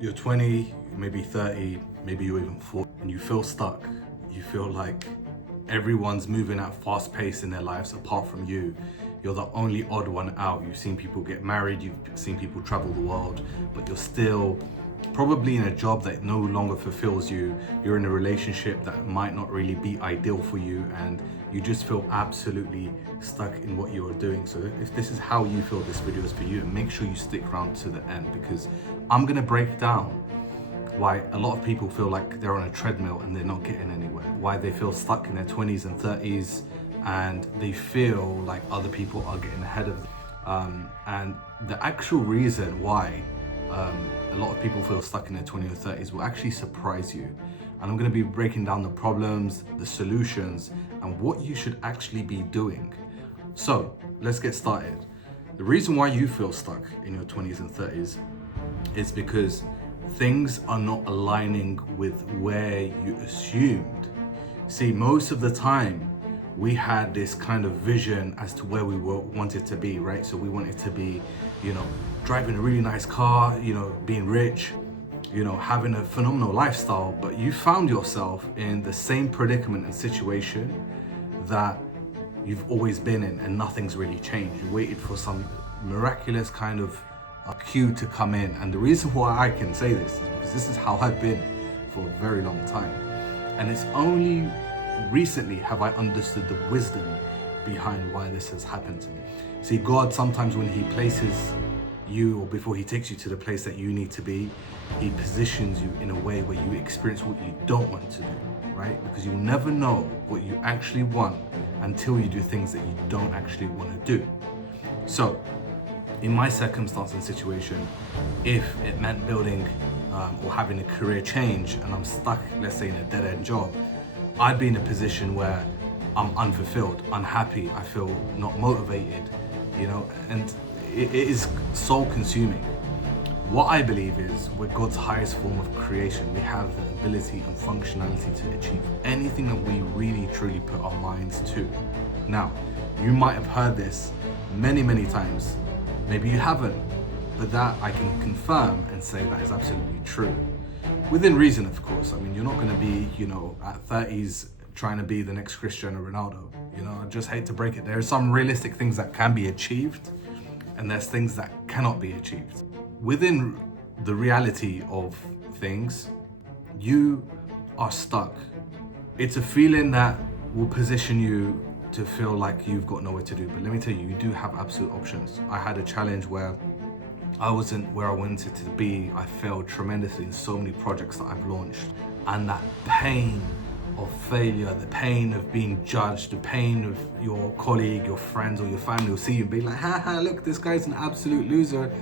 You're 20, maybe 30, maybe you're even 40, and you feel stuck. You feel like everyone's moving at a fast pace in their lives apart from you. You're the only odd one out. You've seen people get married, you've seen people travel the world, but you're still probably in a job that no longer fulfills you. You're in a relationship that might not really be ideal for you, and you just feel absolutely stuck in what you're doing. So if this is how you feel this video is for you, make sure you stick around to the end, because I'm gonna break down why a lot of people feel like they're on a treadmill and they're not getting anywhere, why they feel stuck in their 20s and 30s and they feel like other people are getting ahead of them. And the actual reason why a lot of people feel stuck in their 20s or 30s will actually surprise you. And I'm going to be breaking down the problems, the solutions, and what you should actually be doing. So let's get started. The reason why you feel stuck in your 20s and 30s is because things are not aligning with where you assumed. See, most of the time, we had this kind of vision as to where we wanted to be, right? So we wanted to be, driving a really nice car, being rich, having a phenomenal lifestyle, but you found yourself in the same predicament and situation that you've always been in, and nothing's really changed. You waited for some miraculous kind of a cue to come in. And the reason why I can say this is because this is how I've been for a very long time. And it's only recently have I understood the wisdom behind why this has happened to me. See, God, sometimes when he places you, or before he takes you to the place that you need to be, he positions you in a way where you experience what you don't want to do, right? Because you'll never know what you actually want until you do things that you don't actually want to do. So in my circumstance and situation, if it meant building or having a career change and I'm stuck, let's say, in a dead-end job, I'd be in a position where I'm unfulfilled, unhappy, I feel not motivated, and it is soul consuming. What I believe is we're God's highest form of creation. We have the ability and functionality to achieve anything that we really truly put our minds to. Now, you might have heard this many, many times. Maybe you haven't, but that I can confirm and say that is absolutely true. Within reason, of course. I mean, you're not going to be, at 30s trying to be the next Cristiano Ronaldo. I just hate to break it. There are some realistic things that can be achieved, and there's things that cannot be achieved. Within the reality of things, you are stuck. It's a feeling that will position you to feel like you've got nowhere to do. But let me tell you, you do have absolute options. I had a challenge where I wasn't where I wanted to be. I failed tremendously in so many projects that I've launched. And that pain of failure, the pain of being judged, the pain of your colleague, your friends, or your family will see you and be like, ha, look, this guy's an absolute loser.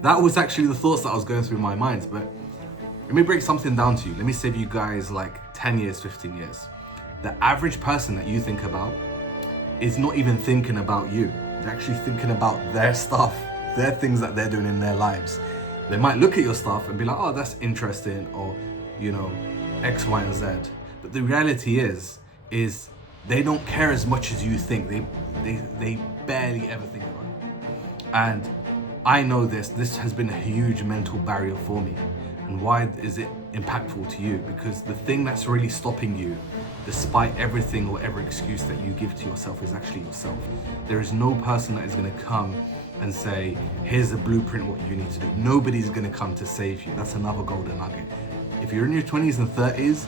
That was actually the thoughts that I was going through my mind. But let me break something down to you. Let me save you guys like 10 years, 15 years. The average person that you think about is not even thinking about you. They're actually thinking about their stuff, their things that they're doing in their lives. They might look at your stuff and be like, oh, that's interesting, or, X, Y, and Z. But the reality is they don't care as much as you think. They barely ever think about it. And I know this has been a huge mental barrier for me. And why is it impactful to you? Because the thing that's really stopping you, despite everything or every excuse that you give to yourself, is actually yourself. There is no person that is going to come and say, here's a blueprint what you need to do. Nobody's going to come to save you. That's another golden nugget. If you're in your 20s and 30s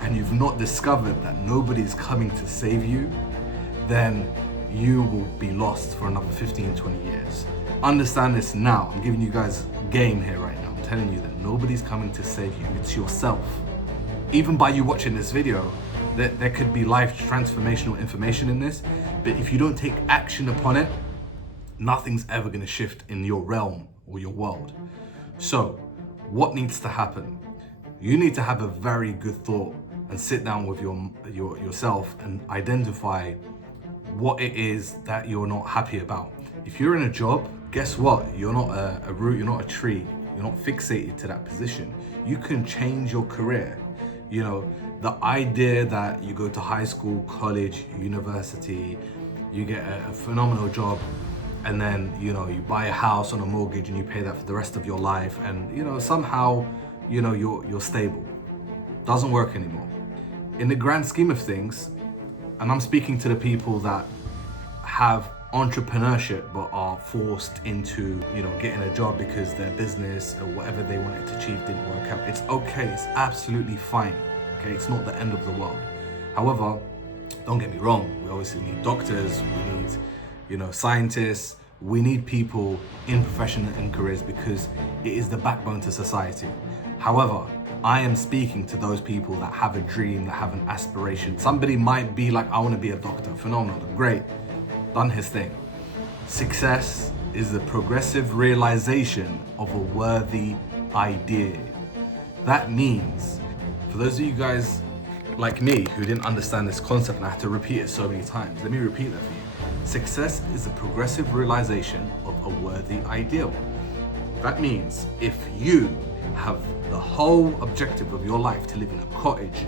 and you've not discovered that nobody's coming to save you, then you will be lost for another 15, 20 years. Understand this now. I'm giving you guys game here right now. I'm telling you that nobody's coming to save you. It's yourself. Even by you watching this video, there could be life transformational information in this, but if you don't take action upon it, nothing's ever going to shift in your realm or your world. So what needs to happen? You need to have a very good thought and sit down with yourself and identify what it is that you're not happy about. If you're in a job, guess what? You're not a root, you're not a tree. You're not fixated to that position. You can change your career. The idea that you go to high school, college, university, you get a phenomenal job, and then, you buy a house on a mortgage and you pay that for the rest of your life, and, somehow, you're stable. Doesn't work anymore. In the grand scheme of things, and I'm speaking to the people that have entrepreneurship but are forced into, getting a job because their business or whatever they wanted to achieve didn't work out. It's okay, it's absolutely fine. Okay, it's not the end of the world. However, don't get me wrong, we obviously need doctors, we need, scientists, we need people in profession and careers because it is the backbone to society. However, I am speaking to those people that have a dream, that have an aspiration. Somebody might be like, I want to be a doctor. Phenomenal, great, done his thing. Success is the progressive realization of a worthy idea. That means, for those of you guys like me who didn't understand this concept and I had to repeat it so many times, let me repeat that for you. Success is the progressive realization of a worthy ideal. That means if you have the whole objective of your life to live in a cottage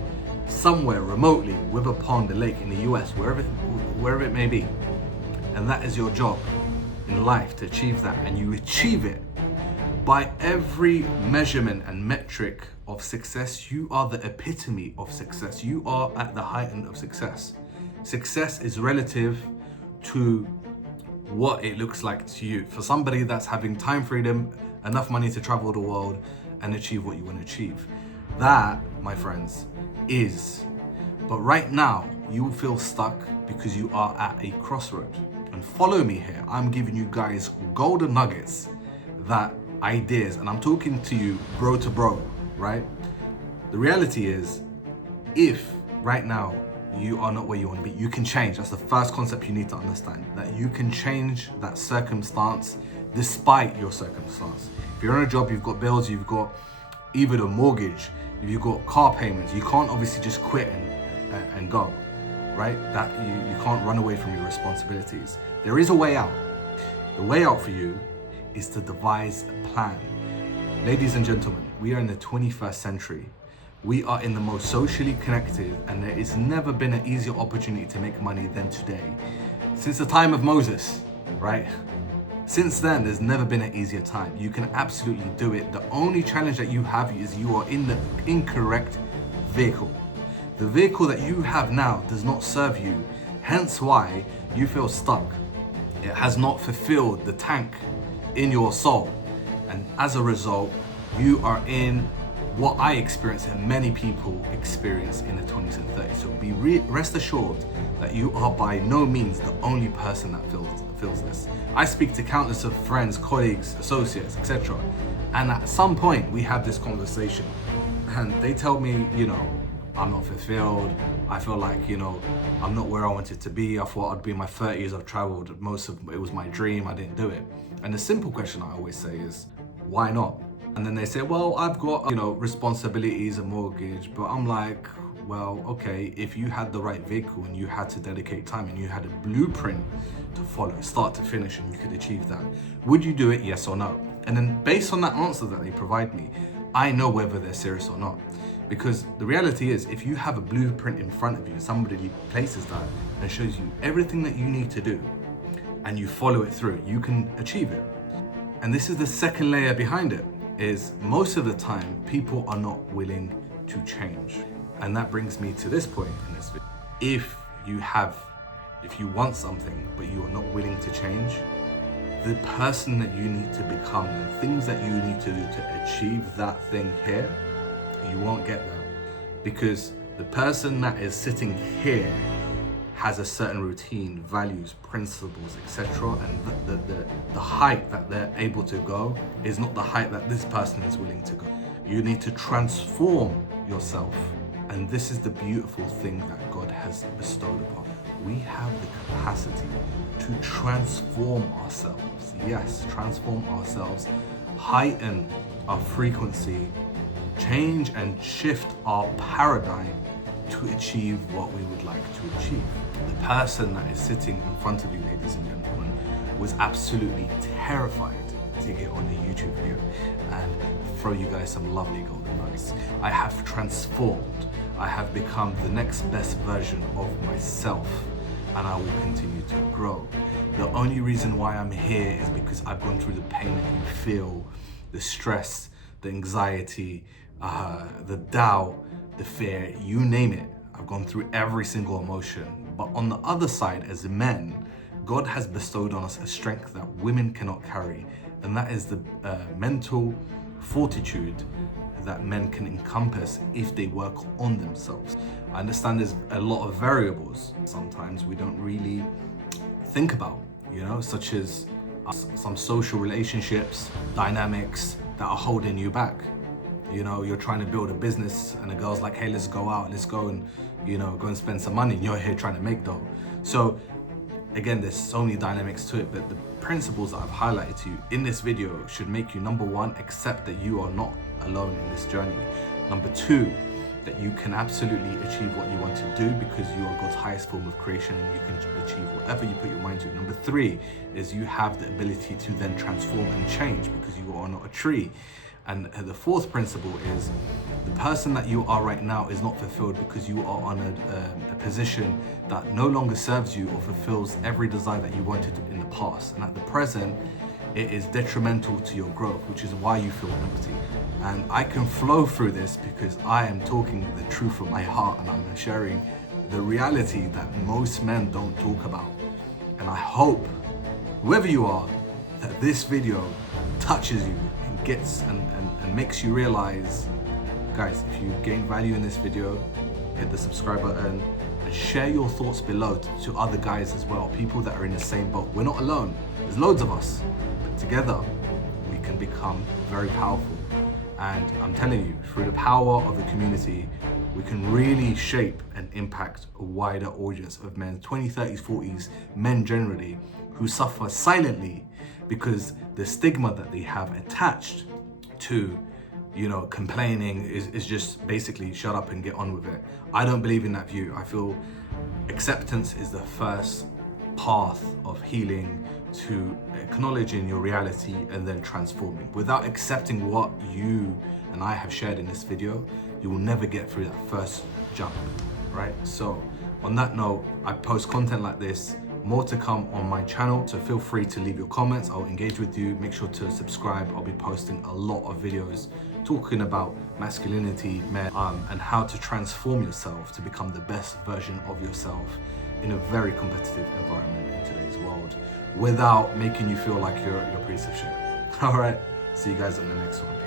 somewhere remotely with a pond, a lake in the US, wherever it may be, and that is your job in life to achieve that, and you achieve it by every measurement and metric of success, you are the epitome of success. You are at the height of success. Success is relative to what it looks like to you. For somebody that's having time freedom, enough money to travel the world and achieve what you want to achieve. That, my friends, is. But right now, you will feel stuck because you are at a crossroad. And follow me here. I'm giving you guys golden nuggets, that ideas, and I'm talking to you bro to bro, right? The reality is, if right now you are not where you want to be, you can change. That's the first concept you need to understand, that you can change that circumstance despite your circumstance. If you're on a job, you've got bills, you've got even a mortgage, you've got car payments, you can't obviously just quit and go, right? That you can't run away from your responsibilities. There is a way out. The way out for you is to devise a plan. Ladies and gentlemen, we are in the 21st century. We are in the most socially connected, and there has never been an easier opportunity to make money than today. Since the time of Moses, right? Since then, there's never been an easier time. You can absolutely do it. The only challenge that you have is you are in the incorrect vehicle. The vehicle that you have now does not serve you, hence why you feel stuck. It has not fulfilled the tank in your soul. And as a result, you are in what I experience and many people experience in the 20s and 30s. So rest assured that you are by no means the only person that feels this. I speak to countless of friends, colleagues, associates, etc. And at some point we have this conversation and they tell me, I'm not fulfilled. I feel like, I'm not where I wanted to be. I thought I'd be in my 30s. I've traveled most of it was my dream. I didn't do it. And the simple question I always say is, why not? And then they say, well, I've got, responsibilities, a mortgage. But I'm like, well, okay, if you had the right vehicle and you had to dedicate time and you had a blueprint to follow, start to finish, and you could achieve that, would you do it, yes or no? And then based on that answer that they provide me, I know whether they're serious or not. Because the reality is, if you have a blueprint in front of you, somebody places that and shows you everything that you need to do, and you follow it through, you can achieve it. And this is the second layer behind it, is most of the time, people are not willing to change. And that brings me to this point in this video. If you want something, but you are not willing to change, the person that you need to become, the things that you need to do to achieve that thing here, you won't get that. Because the person that is sitting here has a certain routine, values, principles, etc. And the height that they're able to go is not the height that this person is willing to go. You need to transform yourself. And this is the beautiful thing that God has bestowed upon. We have the capacity to transform ourselves. Yes, transform ourselves, heighten our frequency, change and shift our paradigm to achieve what we would like to achieve. The person that is sitting in front of you, ladies and gentlemen, was absolutely terrified to get on a YouTube video and throw you guys some lovely golden nuggets. I have transformed. I have become the next best version of myself. and I will continue to grow. The only reason why I'm here is because I've gone through the pain that you feel, the stress, the anxiety, the doubt, the fear, you name it. I've gone through every single emotion. But on the other side, as men, God has bestowed on us a strength that women cannot carry, and that is the mental fortitude that men can encompass if they work on themselves. I understand there's a lot of variables sometimes we don't really think about, such as some social relationships, dynamics that are holding you back. You're trying to build a business and a girl's like, hey, let's go out, let's go and, go and spend some money, and you're here trying to make dough. So again, there's so many dynamics to it, but the principles that I've highlighted to you in this video should make you, number one, accept that you are not alone in this journey. Number two, that you can absolutely achieve what you want to do because you are God's highest form of creation and you can achieve whatever you put your mind to. Number three is you have the ability to then transform and change because you are not a tree. And the fourth principle is the person that you are right now is not fulfilled because you are on a position that no longer serves you or fulfills every desire that you wanted in the past. And at the present, it is detrimental to your growth, which is why you feel empty. And I can flow through this because I am talking the truth from my heart and I'm sharing the reality that most men don't talk about. And I hope, whoever you are, that this video touches you and gets and makes you realize, guys, if you gain value in this video, hit the subscribe button and share your thoughts below to other guys as well, people that are in the same boat. We're not alone, there's loads of us, but together we can become very powerful. And I'm telling you, through the power of the community, we can really shape and impact a wider audience of men, 20s, 30s, 40s, men generally, who suffer silently because the stigma that they have attached to, complaining is just basically shut up and get on with it. I don't believe in that view. I feel acceptance is the first path of healing, to acknowledging your reality and then transforming. Without accepting what you and I have shared in this video, you will never get through that first jump, right? So on that note, I post content like this, more to come on my channel, so feel free to leave your comments. I'll engage with you. Make sure to subscribe. I'll be posting a lot of videos talking about masculinity, men, and how to transform yourself to become the best version of yourself in a very competitive environment in today's world, without making you feel like you're a piece of shit. All right, see you guys on the next one. Peace.